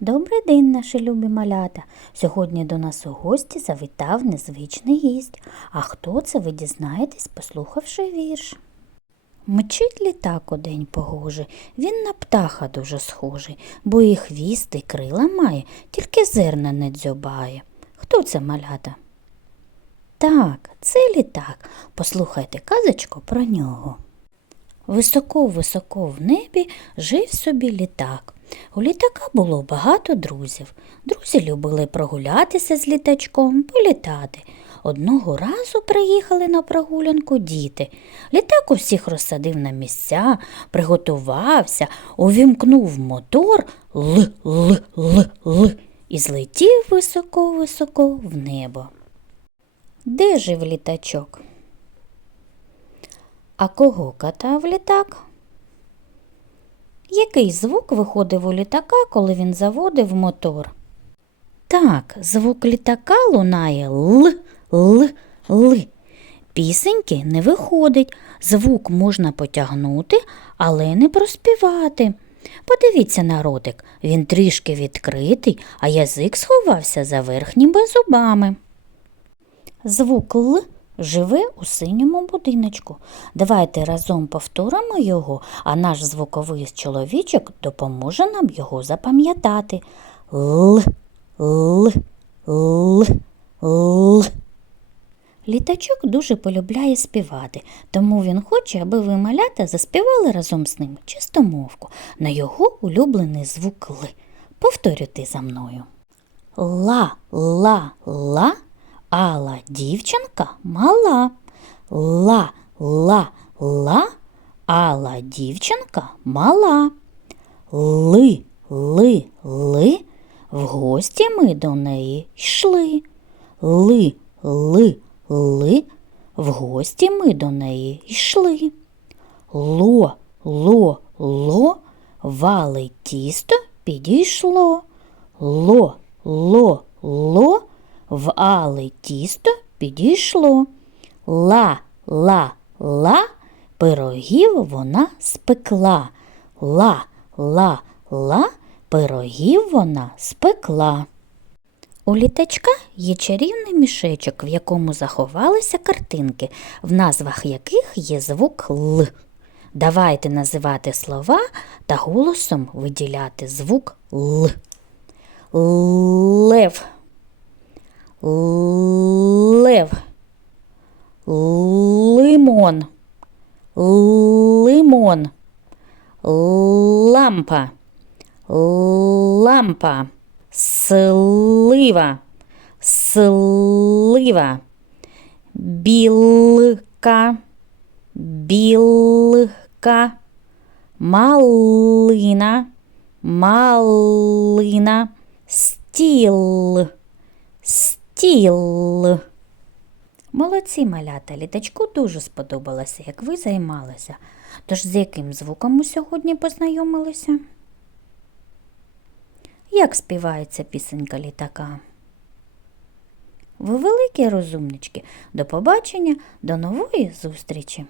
Добрий день, наші любі малята. Сьогодні до нас у гості завітав незвичний гість. А хто це ви дізнаєтесь, послухавши вірш. Мчить літак у день погожий, він на птаха дуже схожий, бо і хвіст, і крила має, тільки зерна не дзьобає. Хто це малята? Так, це літак. Послухайте казочку про нього. Високо-високо в небі жив собі літак. У літака було багато друзів. Друзі любили прогулятися з літачком, політати. Одного разу приїхали на прогулянку діти. Літак усіх розсадив на місця, приготувався, увімкнув мотор л-л-л-л і злетів високо-високо в небо. Де жив літачок? А кого катав літак? Який звук виходив у літака, коли він заводив мотор? Так, звук літака лунає л, л, л. Пісеньки не виходить. Звук можна потягнути, але не проспівати. Подивіться на ротик, він трішки відкритий, а язик сховався за верхніми зубами. Звук Л живе у синьому будиночку. Давайте разом повторимо його, а наш звуковий чоловічок допоможе нам його запам'ятати. Л, Л, Л, Л. Літачок дуже полюбляє співати, тому він хоче, аби ви малята заспівали разом з ним чистомовку на його улюблений звук Л. Повторюйте за мною. Ла, ла, ла, ала дівчинка мала. Ла, ла, ла, ала дівчинка мала. Ли, ли, ли, в гості ми до неї йшли. Ли, ли, ли, в гості ми до неї йшли. Ло, ло, ло, валить тісто підійшло. Ло, ло, ло, в али тісто підійшло. Ла, ла, ла, пирогів вона спекла. Ла, ла, ла, пирогів вона спекла. У літачка є чарівний мішечок, в якому заховалися картинки, в назвах яких є звук Л. Давайте називати слова та голосом виділяти звук Л. Лев. Лев. Лимон. Лимон. Лампа. Лампа. Слива. Слива. Білка. Білка. Малина. Малина. Стіл. Стіл. Молодці малята, літачку дуже сподобалося, як ви займалися. Тож з яким звуком ми сьогодні познайомилися? Як співається пісенька літака? Ви великі розумнички. До побачення, до нової зустрічі!